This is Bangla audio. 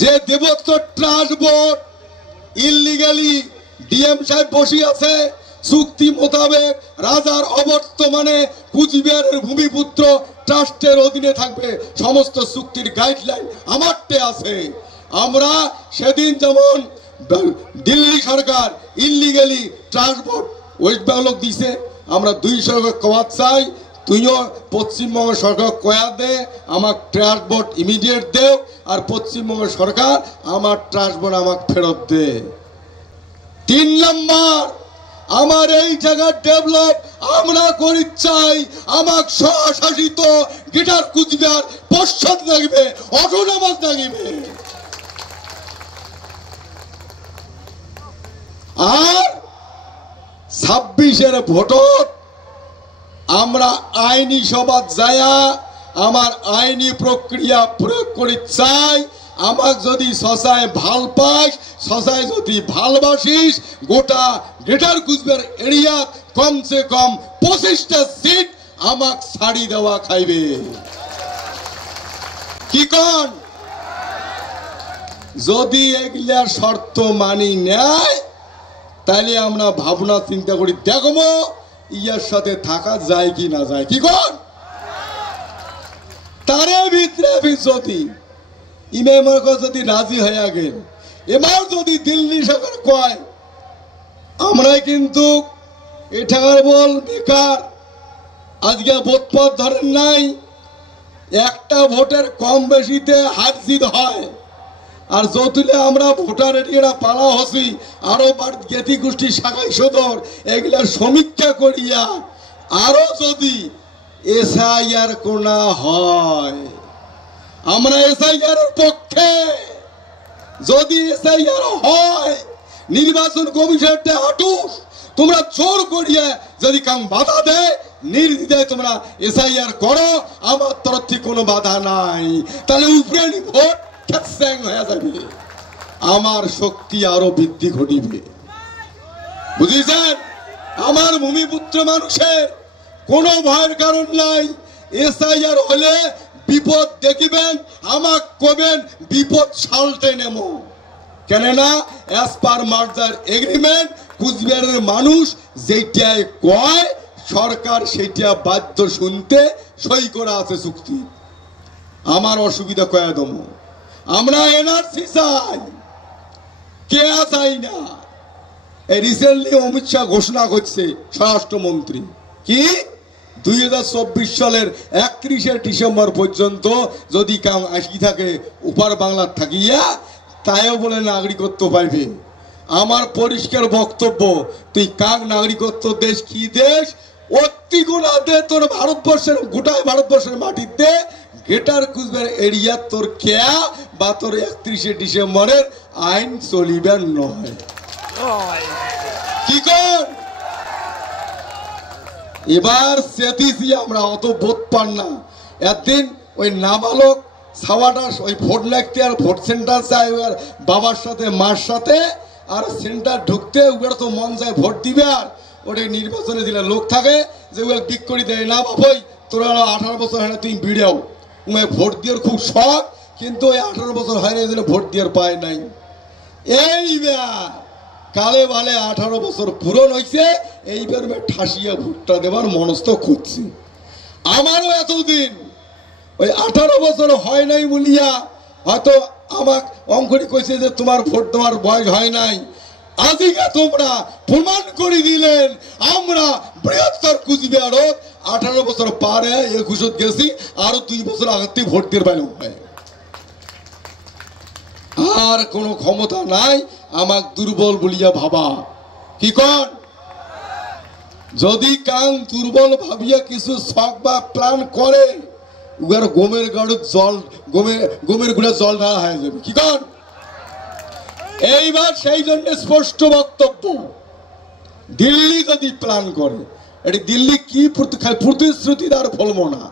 যে দেবত্ব ট্রান্সপোর্ট ইললিগালি ডিএম সাহেব বসে আছে চুক্তি মোতাবেক রাজার অবর্তমানে কুচবিহারের ভূমিপুত্র ট্রাস্টের অধীনে থাকবে সমস্ত চুক্তির গাইডলাইন আমারটে আছে। আমরা সেদিন যেমন দিল্লি সরকার ইললিগালি ট্রান্সপোর্ট ওয়েস্ট বেঙ্গল দিছে, আমরা 200 কওয়াত চাই, তুইও পশ্চিমবঙ্গ সরকার কয়া দে আমার ট্রান্সপোর্ট ইমিডিয়েট দেও, আর পশ্চিমবঙ্গ সরকার আমার ট্রান্সপোর্ট আমাকে ফেরত দে। 3 নম্বর, আমার এই জায়গার ডেভেলপ আমরা করি চাই, আমাকে স্বশাসিত গিটার কুচবিহার পশ্চাৎ লাগবে, অটোনমাস লাগবে। আর 26-এর ভোটত আমরা আইনি সভা যায়া আমার আইনি প্রক্রিয়া প্রয়োগ করি চাই। আমাক যদি সসায় ভাল পাস, সসায় যদি ভালবাসিস, গোটা গ্রেটার কুচবিহার এরিয়া কমসে কম 25টা সিট আমাক ছাড়ি দেওয়া খাইবে। কি কন? যদি এগুলার শর্ত মানি নেয় তাহলে আমরা ভাবনা চিন্তা করি দেখবো ইয়ার সাথে থাকা যায় কি না যায়। কি কর? তারে ভিতরে যদি ইমামের যদি রাজি হয়ে গেল, এবার যদি দিল্লি সরকার কয় আমরা কিন্তু এটাকার বল বেকার, আজকে ভোটপথ ধরেন নাই, একটা ভোটের কম বেশিতে হার জিত হয়, আর যতুলে আমরা ভোটার এরিয়া পালা হসি আরো জ্ঞাতি গোষ্ঠী শাখাই সদর এগুলার সমীক্ষা করিয়া আরো যদি এসআইআর কোনা হয়, আমরা এসআইআর পক্ষে। যদি এসআইআর হয় নির্বাচন কমিশনটা হাঁটুস, তোমরা জোর করিয়া যদি কাম বাধা দেয় নির্দ্বিধায় তোমরা এসআইআর করো, আমার তরফ থেকে কোনো বাধা নাই, তাহলে উপরে ভোট হয়ে যাবে, আমার শক্তি আরো বৃদ্ধি ঘটিবে। বুঝেছেন? আমার ভূমিপুত্র মানুষের কোনো ভয়ের কারণ নাই। এসআইআর হলে বিপদ দেখিবেন, আমাক কবেন বিপদ সালটে নেব, কেননা অ্যাজ পার মার্জার এগ্রিমেন্ট কুচবিহারের মানুষ যেটাই কয় সরকার সেটা বাধ্য শুনতে, সই করা আছে চুক্তি। আমার অসুবিধা কয়া দম, আমরা এনআরসি চাই, কে চাই না। এই রিসেন্টলি অমিত শাহ ঘোষণা করছে স্বরাষ্ট্রমন্ত্রী কি 2024 সালের 31শে ডিসেম্বর পর্যন্ত যদি কাম আসি থাকে উপার বাংলার থাকিয়া তাইও বলে নাগরিকত্ব পাইবে। আমার পরিষ্কার বক্তব্য, তুই কাক নাগরিকত্ব দেশ কি দেশ অতি গুণা দে, তোর ভারতবর্ষের গোটায় ভারতবর্ষের মাটিতে গ্রেটার কুচবিহার এরিয়া তোর কেয়া বা তোর 31শে ডিসেম্বরের আইন চলিবে নয়। কি কর? এবার সেদিছি আমরা অত বোধ পান না। একদিন ওই নাবালক ছাওয়াটা ওই ভোট লাগতে আর ভোট সেন্টার চাই আর বাবার সাথে মার সাথে, আর সেন্টার ঢুকতে ওগুলো তো মন যায় ভোট দিবে, আর ওটা নির্বাচনে দিলে লোক থাকে যে ওগুলো দিক করে দেয় না বাবই তোরা 18 বছর হয় না তুই বিড়াও ভোট দেওয়ার খুব শখ, কিন্তু ওই 18 বছর হয় না দিলে ভোট দেওয়ার পায় নাই। এইবার কালে বালে 18 বছর পূরণ হয়েছে, এইবার ঠাসিয়া ভোটটা দেবার মনস্থ খুঁজছি। আমারও এতদিন ওই 18 বছর হয় নাই বলিয়া হয়তো আমাক অঙ্করি কইছে যে তোমার ভোট দেওয়ার বয়স হয় নাই। আজকে তোমরা প্রমাণ করে দিলেন আমরা বৃহত্তর কুচবিহারত 18 বছর পারে 21 গেছি, আরো 2 বছর আগে ভোট দিয়ে পাইলাম। আর কোনো ক্ষমতা নাই আমাক দুর্বল বলিয়া ভাবা। কি কর? যদি কান দুর্বল ভাবিয়া কিছু শখ বা প্ল্যান করে উগার গমের গাড়ি জল গমের গুড়া জল ঢালা হয়ে যাবে। কি কর? এইবার সেই জন্য স্পষ্ট বক্তব্য, দিল্লি যদি প্ল্যান করে, এটি দিল্লি কি প্রতিশ্রুতি আর ফলবো না।